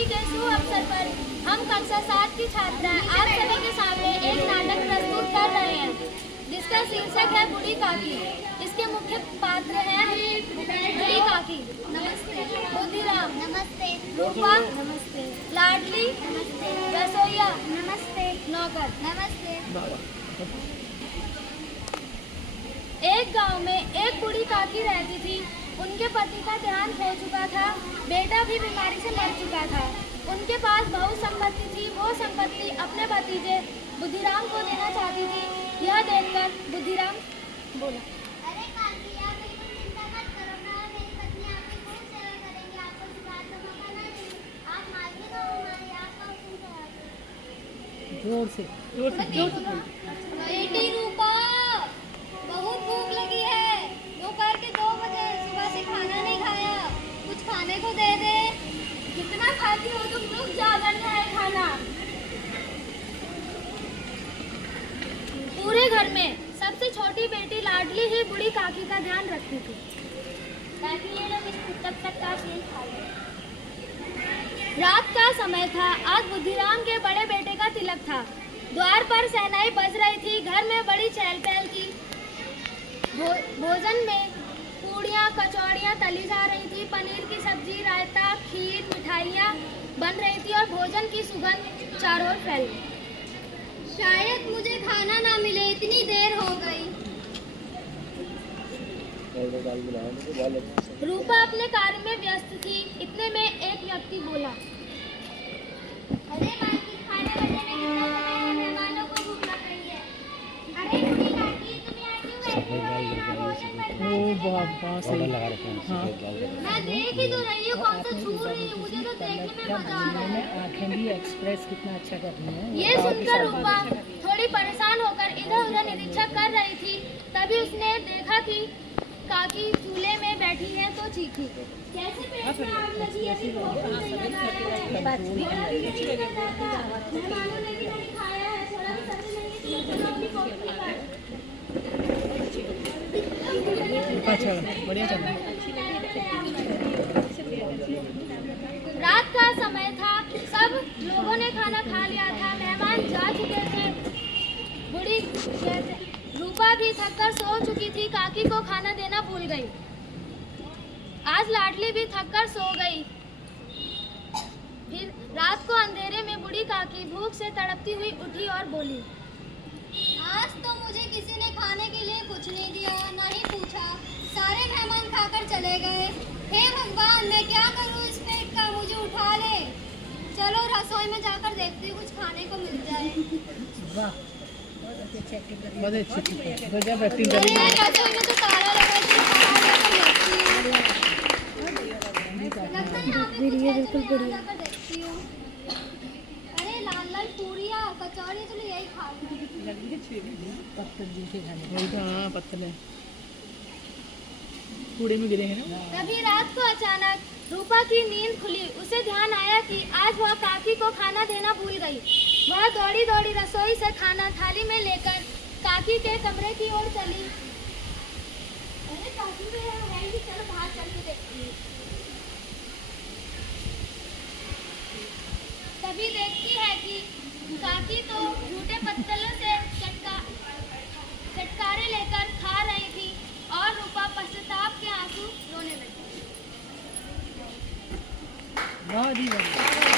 काकी के शुभ अवसर पर हम कक्षा 7 की छात्रा आप सभी के सामने एक नाटक प्रस्तुत कर रहे हैं, जिसका शीर्षक है बूढ़ी काकी। इसके मुख्य पात्र हैं बूढ़ी काकी नमस्ते, बुद्धिराम नमस्ते, रूपा नमस्ते, लाडली नमस्ते, रसोईया नमस्ते, नौकर नमस्ते। एक गांव में एक बूढ़ी काकी रहती थी। उनके पति का देहांत हो चुका था, बेटा भी बीमारी से मर चुका था। उनके पास बहुत संपत्ति थी। वो संपत्ति अपने भतीजे बुद्धिराम को देना चाहती थी। यह देखकर बुद्धिराम बोला, अरे काकी, आप बिल्कुल चिंता मत करो, मैं और मेरी पत्नी आपकी खूब सेवा करेंगे, आपको शिकायत का मौका ना देंगे। आप मालकिन हो हमारी, आपका हुक्म चलाएंगे। जोर से बेटी रूपा, बहुत भूख लगी है। दोपहर के 2 बजे, सुबह से खाना नहीं खाया, कुछ खाने को दे दे। कितना खाती हो तुम, रुक जा वरना है खाना। पूरे घर में सबसे छोटी बेटी लाडली ही बूढ़ी काकी का ध्यान रखती थी, ताकि ये लोग तब तक काश नहीं खा ले। रात का समय था। आज बुद्धिराम के बड़े बेटे का तिलक था। द्वार पर शहनाई बज रही थी। घर में बड़ी चहल पहल थी। भोजन में पूड़ियाँ कचौड़ियाँ तली जा रही थी। पनीर की सब्जी, रायता, खीर, मिठाइयाँ बन रही थी और भोजन की सुगंध चारों ओर फैल गई। शायद मुझे खाना ना मिले, इतनी देर हो गई। रूपा अपने कार्य में व्यस्त थी। इतने में एक व्यक्ति बोला, अरे मालकिन, खाने बने में कितना समय है, मेहमानों को भूख लग रही है। अरे बूढ़ी काकी, तुम यहाँ क्यों बैठी हो? यहाँ भोजन बनता है, चले जाइए। मैं देख ही तो रही हूँ, कौन सा छू रही है, मुझे तो देखने में मजा आ रहा है। आँखें भी एक्सप्रेस कितना अच्छा कर रही हैं। ये सुनकर रूपा थोड़ी परेशान होकर इधर उधर निरीक्षण कर रही थी। तभी उसने देखा कि काकी चूल्हे में बैठी है तो चीखी, कैसे पेट में आग लगी है, अभी भूख नहीं लगा है, मेरा भी नहीं लगा, मेहमानों ने भी नहीं खाया है, थोड़ा भी सब्जी नहीं है, चलो अपनी कॉफी निकाल। अच्छा, बढ़िया चल रहा है। रात का समय था। सब लोगों ने खाना खा लिया था। मेहमान जा चुके थे। बूढ़ी रूपा भी थककर सो चुकी थी। काकी को खाना देना भूल गई। आज लाडली भी थककर सो गई। फिर रात को अंधेरे में बूढ़ी काकी भूख से तड़पती हुई उठी और बोली, आज तो मुझे किसी ने खाने के लिए कुछ नहीं दिया, ना ही पूछा। सारे मेहमान खाकर चले गए। हे भगवान, मैं क्या करूं इस पेट का, मुझे उठा ले। चलो रसोई में जाकर देखती हूँ, कुछ खाने को मिल जाए। वाह, बहुत अच्छी गजब एक्टिंग कर रही मेरे है। रसोई में तो ताला लगा है, लगता है यहाँ पे कुछ है, चलो यहाँ जाकर देखती हूँ। अरे लाल लाल पूरियाँ कचौड़ी, चलो यही खा लूँ। पत्थर जूठे खाने वही तो, हाँ पत्थर है, कूड़े में गिरे हैं ना। तभी रात को अचानक रूपा की नींद खुली। उसे ध्यान आया कि आज वह काकी को खाना देना भूल गई। वह दौड़ी दौड़ी रसोई से खाना थाली में लेकर काकी के कमरे की ओर चली। अरे काकी तो यहाँ है ही, चलो बाहर चल के देखती हूँ। तभी देखती है कि काकी तो झूठे पत्तलों से चटकारे लेकर खा रही थी और रूपा पश्चाताप के आंसू रोने लगी। बहुत ही बढ़िया।